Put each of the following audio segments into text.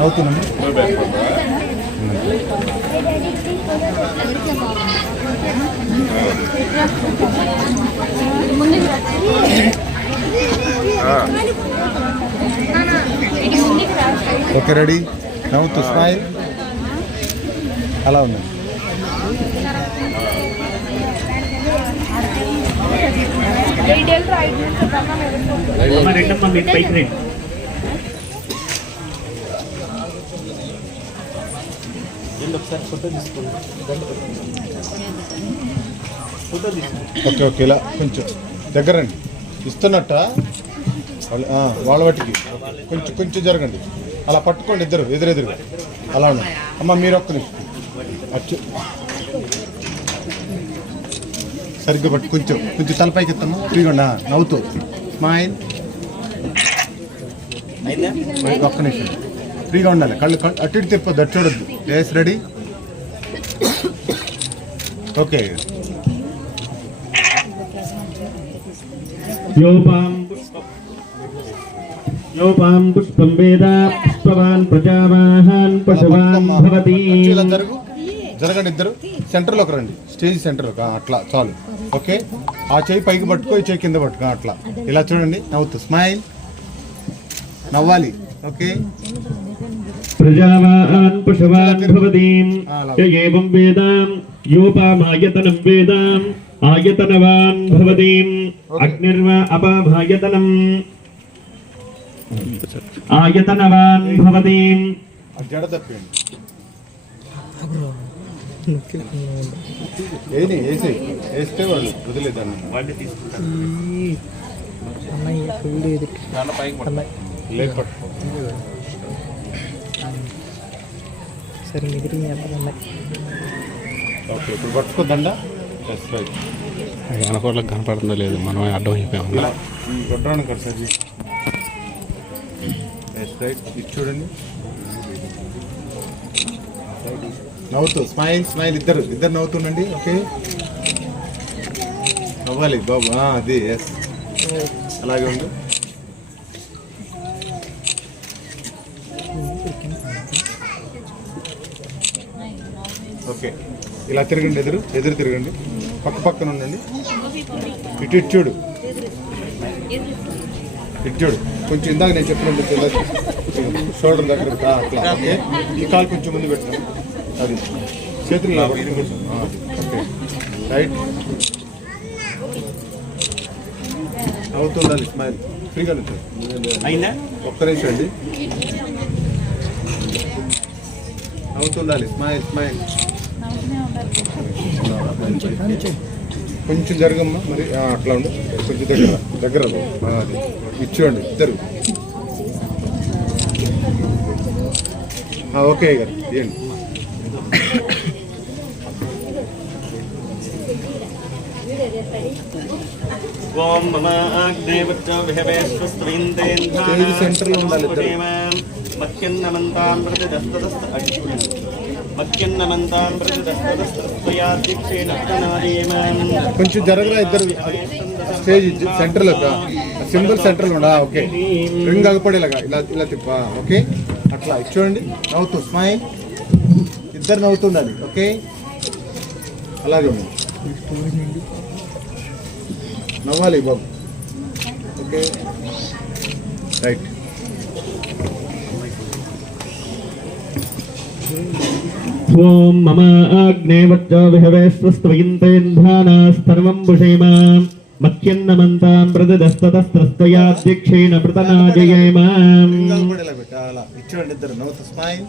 అవుతుందండి. Okay ready? నవ్వుతూ smile. అలా ఉంది రెండమ్మ మీకు పైకి రండి. ఓకే ఓకే ఇలా కొంచెం దగ్గరండి. ఇస్తున్నట్ట? వాళ్ళ వాటికి. కొంచెం కొంచెం జరగండి. అలా పట్టుకోండి ఇద్దరు ఎదురెదురు అలా ఉండండి. అమ్మ మీరు ఒక్క నిమిషం. అచ్చు. సరిగ్గా పట్టు కొంచెం కొంచెం తలపైకి ఎత్తమ్మా. ఫ్రీగా నవ్వుతూ. స్మైల్. ఒక్క నిమిషం. ఫ్రీగా ఉండాలి. కళ్ళు కళ్ళు అటు ఇటు తిప్పొద్దు అటు చూడొద్దు. Yes ready? ఓకే. యోపాం పుష్పం వేద పుష్పవాన్ ప్రజావాహాన్ పశువాన్ భవతి. జరగండి ఇద్దరు. సెంటర్లోకి రండి. స్టేజ్ సెంటర్లోకి అట్లా చాలు. ఓకే? ఆ చేయి పైకి పట్టుకో ఈ చేయి కింద పట్టుకో అట్లా. ఇలా చూడండి నవ్వుతూ. స్మైల్. నవ్వాలి. ఓకే? ప్రజావాహాన్ పశువాన్ భవతీం య ఏవం వేదాం యోపామాయతనం వేదాం ఆయతనవాన్ భవతీం అగ్నిర్వా అపాభాయతనం ఆయతనవాన్ భవతీం ఆ జడ తప్పండి ఏది వేసి వేస్తే వాళ్ళు వదిలేదాన్ని లేక పట్టుకో సరే ఎదురు ఓకే ఇప్పుడు పట్టుకోద్దండ? ఎస్ రైట్ అనకోట్లకు కనపడుతుందో లేదు మనం అడ్డం అయిపోయాం చూడండి. నవ్వుతూ స్మైల్ స్మైల్ ఇద్దరు ఇద్దరు నవ్వుతుండండి ఓకే? నవ్వాలి బాబు అది ఎస్ అలాగే ఉండు. ఓకే. ఇలా తిరగండి ఎదురు ఎదురు తిరగండి. పక్క పక్కన ఉండండి. ఇటు ఇటు చూడు. ఇటు చూడు. కొంచెం ఇందాక నేను చెప్పినట్టు షోల్డర్ దగ్గర అట్లా. ఓకే. ఈ కాలు కొంచెం ముందు పెట్టాను అది. చేతులు ఓకే. రైట్ అవుతుండాలి స్మైల్ ఫ్రీగా అయిందా? ఒక్క నిమిషం అండి. అవుతుండాలి. స్మైల్ స్మైల్ కొంచెం జరగమ్మా మరి అట్లా ఉండు. కొంచెం దగ్గర దగ్గర అది. ఇచ్చేయండి ఇద్దరు. ఓకే గారు ఇవ్వండి సెంటర్లో ఉండాలి. మత్యన్నమంతాం కొంచెం జరగరా ఇద్దరు? స్టేజ్ సెంటర్లో సింబల్ సెంటర్లో ఉండా ఓకే. రింగ్ అగపడేలాగా ఇలా ఇలా తిప్ప. ఓకే. అట్లా. చూడండి. నవ్వుతూ స్మైల్. ఇద్దరు నవ్వుతుండాలి. ఓకే. అలాగే ఉంది. నవ్వాలి బాబు. ఓకే. రైట్. ఓం మమ అగ్నేవచ్చ విహవే స్వస్త్వయింతేంధానాస్తర్వం భుషేమ మత్యన్నమంతాం ప్రతిదస్తదస్తయాధ్యక్షేణ ప్రతనాజయేమ చూడండి ఇద్దరు నవ్వుతూ స్మైల్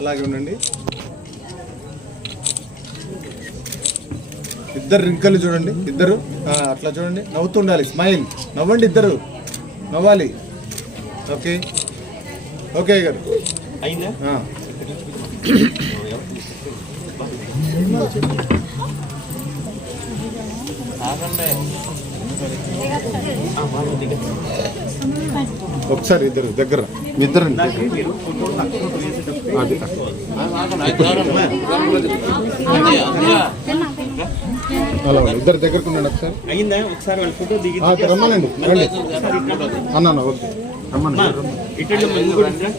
అలాగే ఉండండి. ఇద్దరు రింకలు చూడండి. ఇద్దరు అట్లా చూడండి. నవ్వుతుండాలి. స్మైల్. నవ్వండి ఇద్దరు. నవ్వాలి. ఓకే. ఓకే గారు అయిందా. ఒకసారి ఇద్దరు దగ్గర. ఇద్దరు. అది. అలా. ఇద్దరు దగ్గరకు ఉండండి ఒకసారి. అయిందా ఒకసారి వాళ్ళ ఫోటో దిగి రమ్మనండి. రండి అన్న ఓకే. రమ్మనండి ఇటు ముందు కూడా రా.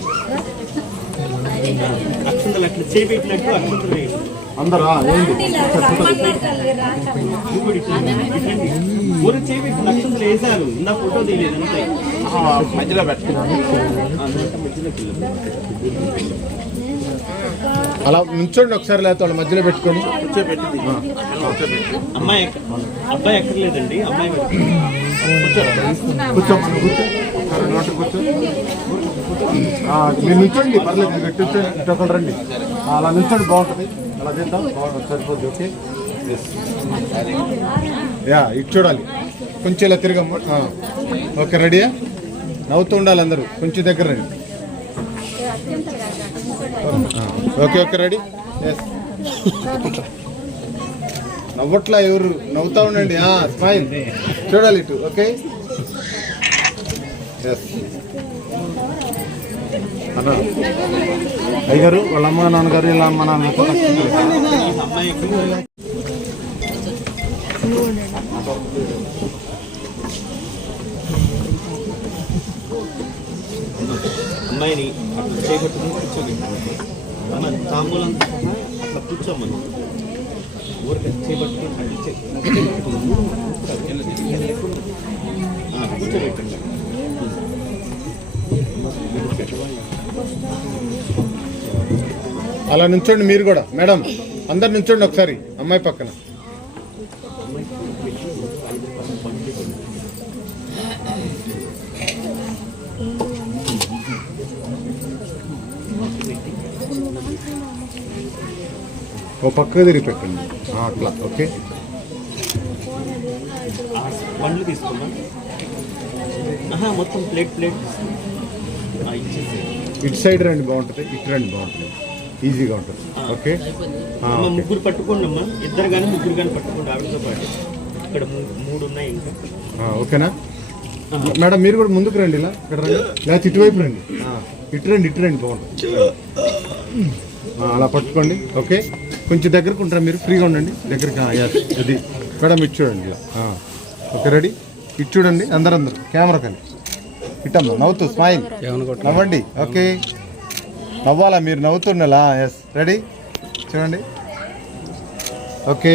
అక్షంతలు అట్లా చేపెట్టినట్టు అక్షంతలు వేయండి. అందరా ఏంటి ఊరు చేపెట్టిన అక్షంతలు వేసారు ఇందా ఫోటో తీయలేదు మధ్యలో పెట్టండి. అలా నుంచోండి ఒకసారి లేకపోతే వాళ్ళ మధ్యలో పెట్టుకొని. అమ్మాయి అబ్బాయి ఎక్కర్లేదండి అమ్మాయి పెట్టుకోండి. కూర్చో. మనం కూర్చో. సరే కూర్చో. మీరు నుంచోండి పర్లేదు మీరు గట్టి రండి. అలా నుంచోండి బాగుంటుంది. అలా చేద్దాం బాగుంటుంది. సరిపోద్ది ఓకే. ఎస్ యా ఇటు చూడాలి. కొంచెం ఇలా తిరగ ఓకే రెడీయా? నవ్వుతూ ఉండాలి అందరూ. కొంచెం దగ్గర రండి. Okay okay ready? ఎస్ నవ్వట్లా ఎవరు? నవ్వుతా ఉండండి. స్మైల్ చూడాలి ఇటు ఓకే? అయ్యగారు వాళ్ళ అమ్మ నాన్నగారు ఇలా అమ్మ నాన్న. అమ్మాయిని అట్లా చేపట్టుకుని కూర్చోబెట్టాలి అమ్మ తాంబూలం అట్లా కూర్చోమని. ఊరికి చేపట్టుకుని కూర్చోబెట్టండి అలా నుంచోండి మీరు కూడా. మేడం అందరు నుంచోండి ఒకసారి. అమ్మాయి పక్కన. ఓ పక్కకు తిరిగి పెట్టండి అట్లా ఓకే. పండ్లు తీసుకోమా ఆహా మొత్తం ప్లేట్ ప్లేట్. ఇటు సైడ్. రండి బాగుంటుంది. ఇటు రండి బాగుంటుంది. ఈజీగా ఉంటుంది. ఓకే. ముగ్గురు పట్టుకోండి అమ్మా ఇద్దరు కానీ ముగ్గురు కానీ పట్టుకోండి ఆవిడతో పాటు. ఇక్కడ మూడు ఉన్నాయి ఇంకా. ఓకేనా? మేడం మీరు కూడా ముందుకు రండి ఇలా. ఇక్కడ రండి. లేకపోతే ఇటువైపు రండి. ఇటు రండి ఇటు రండి బాగుంటుంది. అలా పట్టుకోండి. ఓకే? కొంచెం దగ్గరకు ఉంటారా మీరు? ఫ్రీగా ఉండండి. దగ్గరికి? అది మేడం ఇటు చూడండి. ఇలా ఓకే రెడీ? ఇటు చూడండి అందరు అందరు కెమెరా కానీ ఇట్టమ్మా నవ్వుతూ స్మైల్. నవ్వండి. ఓకే. నవ్వాలా మీరు? నవ్వుతుండాలా? Yes ready? చూడండి. ఓకే.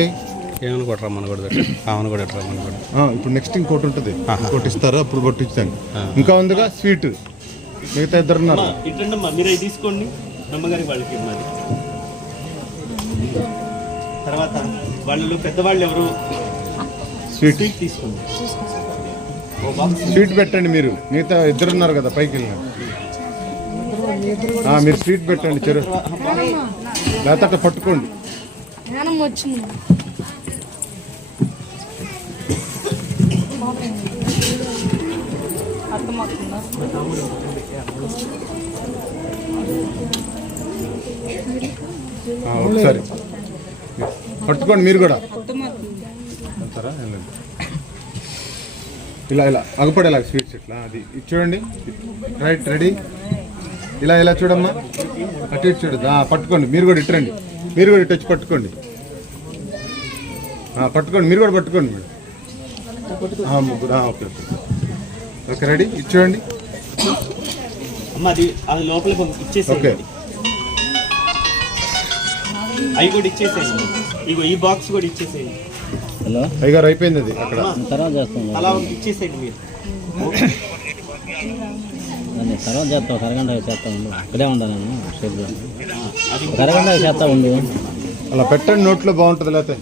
ఏమని కూడా రమ్మని కూడా ఆమెను కూడా రమ్మని కూడా ఆ, ఇప్పుడు నెక్స్ట్ ఇంకోటి ఉంటుంది. ఇంకోటి ఇస్తారు? అప్పుడు కొట్టిస్తాను ఇంకా ఉందిగా? స్వీట్ మిగతా ఇద్దరు ఉన్నారు. తీసుకోండి. అమ్మగారి వాళ్ళకి వాళ్ళు పెద్దవాళ్ళు ఎవరు? స్వీట్ తీసుకోండి. స్వీట్ పెట్టండి మీరు. మిగతా ఇద్దరు ఉన్నారు కదా పైకి వెళ్ళిన. మీరు స్వీట్ పెట్టండి చెరు. లేకపోతే పట్టుకోండి. ఒకసారి. పట్టుకోండి మీరు కూడా. ఇలా ఇలా. అగపడేలా స్వీట్స్ ఇట్లా అది ఇది చూడండి. Right ready. ఇలా ఇలా చూడమ్మా. అటు ఇటు చూడదు పట్టుకోండి. మీరు కూడా ఇటు రండి మీరు కూడా ఇటు వచ్చి పట్టుకోండి. పట్టుకోండి. మీరు కూడా పట్టుకోండి మేడం. ముగ్గురు. Okay okay. Okay ready. ఇది చూడండి. అమ్మ అది అది లోపల ఓకే. అవి కూడా ఇచ్చేసేయండి. ఇగో ఈ బాక్స్ కూడా ఇచ్చేసేయండి. హలో? అయ్యగారు అయిపోయింది అది అక్కడ. తర్వాత చేస్తాం అలా ఇచ్చేసేయండి మీరు. తర్వాత చేస్తాం ఒక అరగంట చేస్తా. ఉండు ఇక్కడే ఉండా నేను షెడ్లో అరగంట చేస్తా ఉండు. అలా పెట్టండి నోట్లో బాగుంటుంది లేకపోతే.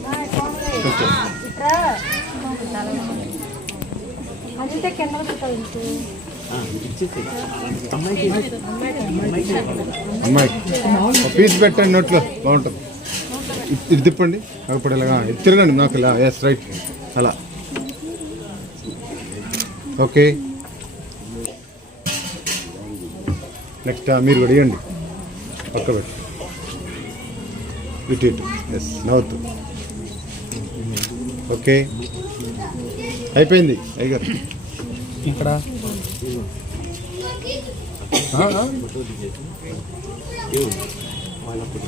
అమ్మాయి పీస్ పెట్టండి నోట్లో బాగుంటుంది. ఇది తిప్పండి. అప్పుడు ఇలాగా ఇది తిరగండి నాకు ఇలా. ఎస్ రైట్ అలా. ఓకే. నెక్స్ట్ మీరు కూడా ఇవ్వండి పక్క పెట్టి. ఇటు ఇటు. ఎస్ నవ్వుతూ. ఓకే. అయిపోయింది. అయ్యగారు. ఇక్కడ.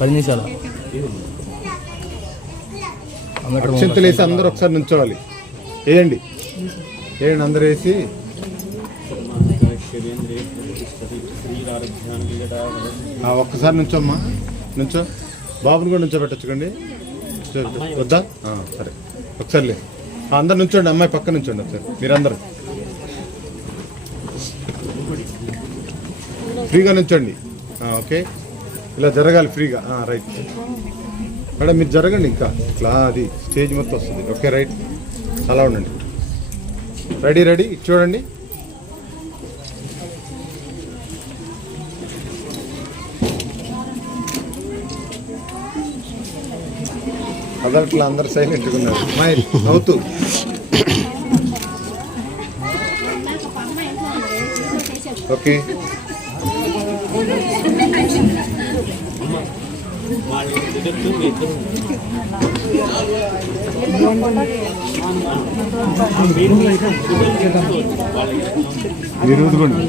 పది నిమిషాలు. అక్షంతలు వేసి అందరూ ఒకసారి నుంచోవాలి వేయండి. వేయండి అందరూ వేసి. ఒక్కసారి నుంచోమ్మా నుంచో బాబుని కూడా నుంచో పెట్టచ్చుకోండి వద్దా? సరే. ఒకసారి లే. ఆ, అందరు నుంచోండి అమ్మాయి పక్క నుంచోండి ఒకసారి. మీరందరూ. ఫ్రీగా నుంచోండి ఓకే. ఇలా జరగాలి ఫ్రీగా. రైట్. మేడం మీరు జరగండి ఇంకా ఇట్లా అది స్టేజ్ మొత్తం వస్తుంది ఓకే రైట్ అలా ఉండండి రెడీ రెడీ చూడండి అదట్లా అందరు సైలెంట్గా ఉన్నారు మైల్ నవ్వుతూ ఓకే వాళ్ళ దగ్గర మీ ఇద్దరు మీరు ఊదుకోండి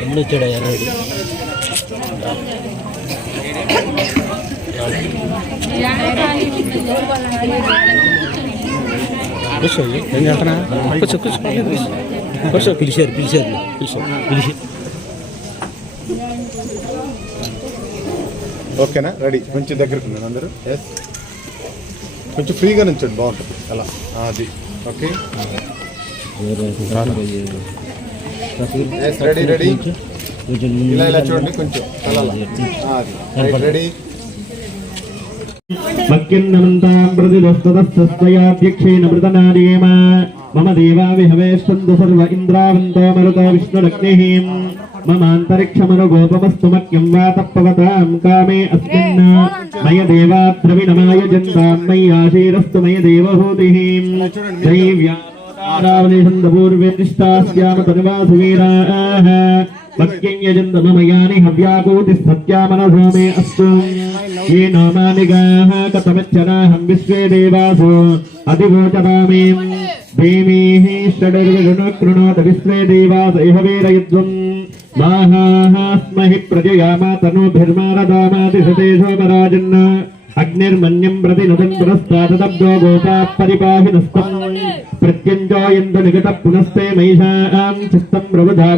ఎప్పుడు వచ్చాడు? ఎర్రడు కూర్చో ఏం చేస్తున్నా? కూర్చో కూర్చో కూర్చో పిలిచారు పిలిచారు. కూర్చో. పిలిచి ఓకేనా? రెడీ. కొంచెం దగ్గరకు ఉన్నాను అందరూ. ఎస్ కొంచెం ఫ్రీగా నుంచండి బాగుంటుంది. అలా. అది. ఓకే. రెడీ రెడీ ఇలా ఇలా చూడండి కొంచెం. అలా అలా. ఆ, అది. రెడీ. మక్కిన్నమంతాం ప్రతిదస్తదస్తస్వయాధ్యక్షేణ మృతనార్యేమ మమ దేవా విహవేష్టంతు సర్వ ఇంద్రావంతో మరుతో విష్ణురగ్నిః మమాంతరిక్షమను గోపమస్తు మక్యం వాతప్పవతాం కామే అస్మిన్ మయ దేవాద్రవిణమాయ జంతాం మయ్యాశీరస్తు మయ దేవహూతిః దైవ్యారావలిషందపూర్వే దృష్టాస్యామ తనువాసువీరాः భక్త్యం యజంత మమ యాని హవ్యాకూతి సత్యామనసో మే అస్తు ये नामानिगाः कथमच्चनाहं विश्वे देवासो अधिवोचरामि देवीः षडर्विगुणकृणोत विश्वे देवास इह वीरयुध्वम् माहाः स्महि प्रजयामा तनूभिर्मारदामातिशतेषो पराजन् अग्निर्मन्यं प्रति नदं पुरस्तादब्दो गोपाः परिपाहिनस्तम् प्रत्यञ्जायन्त निकट पुनस्ते महिषां चित्तं प्रबुधा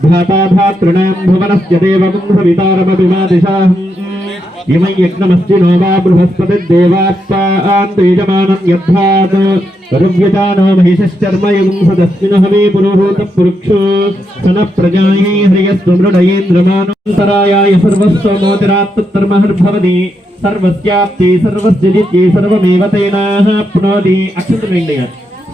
विनेशद भ्राता भातॄणां भुवनस्य देवं सवितारमपि मादिशाहम् इमं यज्ञमस्ति नो वा बृहस्पतिर्देवात्तान्तु यजमानं यद्धात् रुव्यजानो महिषश्चर्म यं सदस्मिन् हवे पुरोहूतः पुरुक्षो स न प्रजायै ह्रियस्त्वमृडयेन्द्रमानन्तरायाय सर्वस्वमोदिरात्तर्महर्भवति सर्वस्याप्ति सर्वस्य जित्ये सर्वमेव तेनाप्नोति अक्षतमेण्डय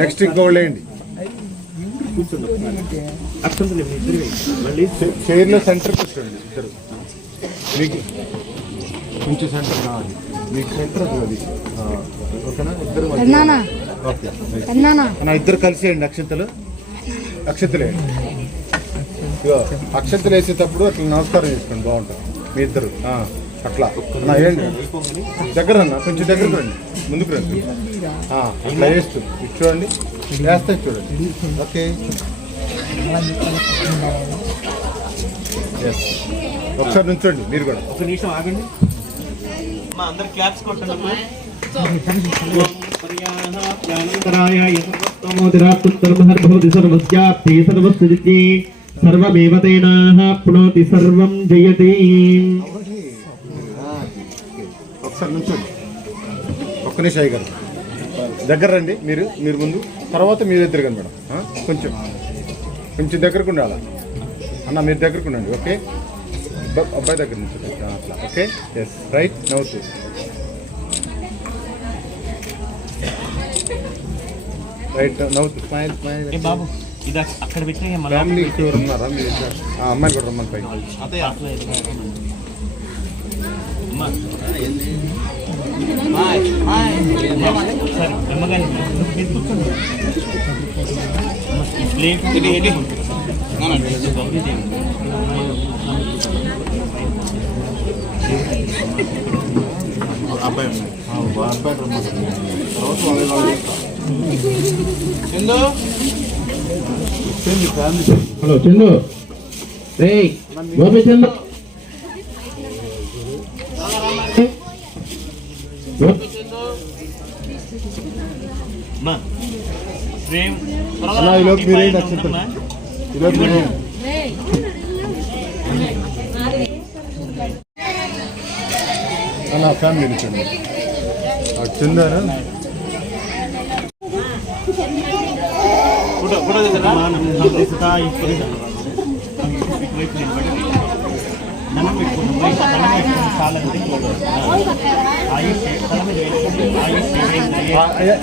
నెక్స్ట్ ఇంకోళ్ళు వేయండి అక్షంతలు మీ ఇద్దరు వేయండి. మళ్ళీ చైర్లో సెంటర్ కూర్చోండి ఇద్దరు. మీకు కొంచెం సెంటర్ కావాలి. మీకు సెంటర్ అది ఓకేనా? ఇద్దరు ఓకే. ఇద్దరు కలిసేయండి అక్షంతలు. అక్షంతలు వేయండి. ఇగో అక్షంతలు వేసేటప్పుడు అట్లా నమస్కారం చేసుకోండి బాగుంటుంది. మీ ఇద్దరు. అట్లా. నా వేయండి. దగ్గర అన్న కొంచెం దగ్గరకు రండి. ముందుకు రండి. అట్లా చూడండి. వేస్తే చూడండి. ఓకే. ఒకసారి నుంచోండి మీరు కూడా. ఒక నిమిషం ఆగండి. మా అందరు క్లాప్స్ ఒకసారి నుంచోండి ఒక్క నిమిషం అయ్యగారు. దగ్గర రండి మీరు మీరు ముందు. తర్వాత మీరే తిరగండి మేడం? కొంచెం. కొంచెం దగ్గరకు ఉండాలి? అన్న మీరు దగ్గరకు ఉండండి ఓకే? అబ్బా- అబ్బాయి దగ్గర నుంచి అట్లా ఓకే? ఎస్ రైట్ నవ్వుతూ రైట్ నవ్వుతూ స్మైల్ స్మైల్ బాబు ఇది అక్కడ పెట్టే ఫ్యామిలీ ఎవరు ఉన్నారా? మీరు అమ్మాయిని కూడా రమ్మని పైకి. అబ్బాయి అబ్బాయి ఫ్యామిలీ హలో చందు. రే గోపి చందు. అమ్మా ప్రేమ్ అలా ఈలోపు మీరేం నచ్చుతుంది ఈలోపు మీరేం అలా ఫ్యామిలీ నుంచి వచ్చిందారా ఫోటో ఫోటో తీసారా సదా ఇప్పుడు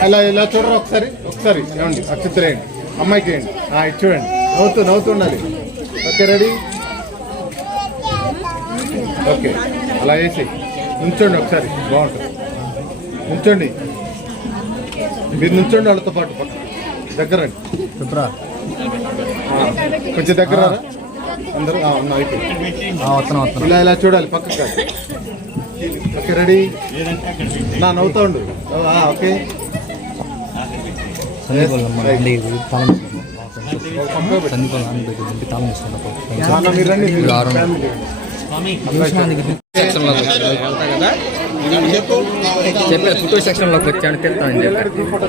అలా ఇలా చూడరా ఒకసారి? ఒకసారి ఏమండి అక్షిత్రేయండి అమ్మాయికి వేయండి చూడండి. నవ్వుతూ నవ్వుతూ ఉండాలి. Okay ready? ఓకే అలా వేసి నుంచోండి ఒకసారి బాగుంటుంది. నుంచోండి. మీరు నుంచోండి వాళ్ళతో పాటు పక్క దగ్గర రండి. చెప్పురా ఆ, కొంచెం దగ్గర? అందరూ అయిపోయింది ఇలా ఇలా చూడాలి పక్కకు కాదు. Okay ready? నా నవ్వుతా ఉండు. ఓకే. చెప్పే. ఫోటో సెక్షన్లోకి వచ్చాను తింటాను చెప్పి ఓకే ఆ, ఓకే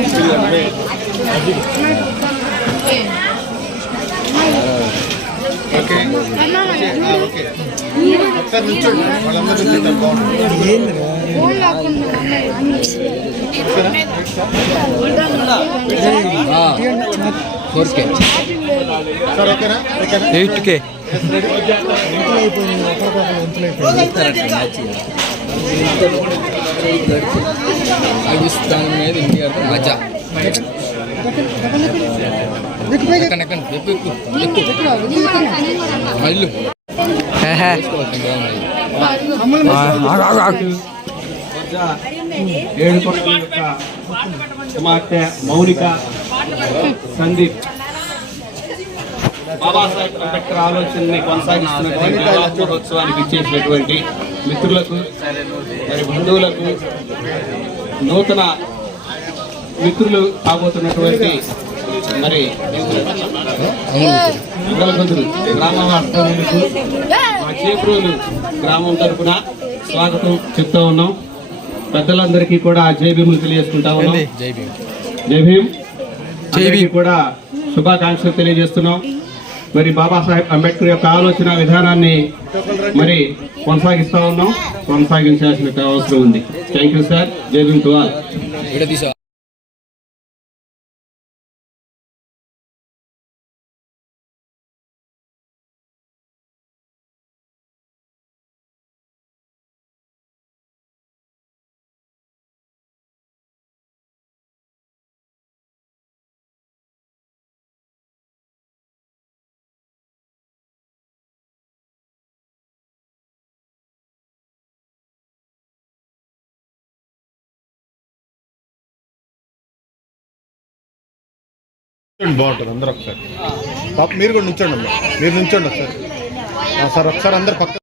ఒకసారి నుంచోండి వాళ్ళందరూ నుంచుంటారు బాగుంటుంది phone లాక్కుంది four K. Eight K Pakistan మీద ఇండియా మజా. కుమార్తె మౌనిక సందీప్ బాబాసాహెబ్ అంబేద్కర్ ఆలోచనని కొనసాగిస్తున్నటువంటి వివాహ ఇచ్చేసినటువంటి మిత్రులకు మరి బంధువులకు నూతన మిత్రులు కాబోతున్నటువంటి మరి గలగొందులు గ్రామ మా తరపున స్వాగతం చెప్తా ఉన్నాం. పెద్దలందరికీ కూడా జై భీములు తెలియజేసుకుంటా ఉన్నాం. జై భీమ్. జై భీమ్. అందరికీ కూడా శుభాకాంక్షలు తెలియజేస్తున్నాం. మరి బాబాసాహెబ్ అంబేద్కర్ యొక్క ఆలోచన విధానాన్ని మరి కొనసాగిస్తా ఉన్నాం. కొనసాగించాల్సిన అవసరం ఉంది. థ్యాంక్ యూ సార్ జై భీమ్ టు ఆల్ బాగుంటుంది అందరూ ఒకసారి. పాప మీరు కూడా నుంచోండి అమ్మా. మీరు నుంచోండి ఒకసారి. సార్ ఒకసారి అందరు పక్క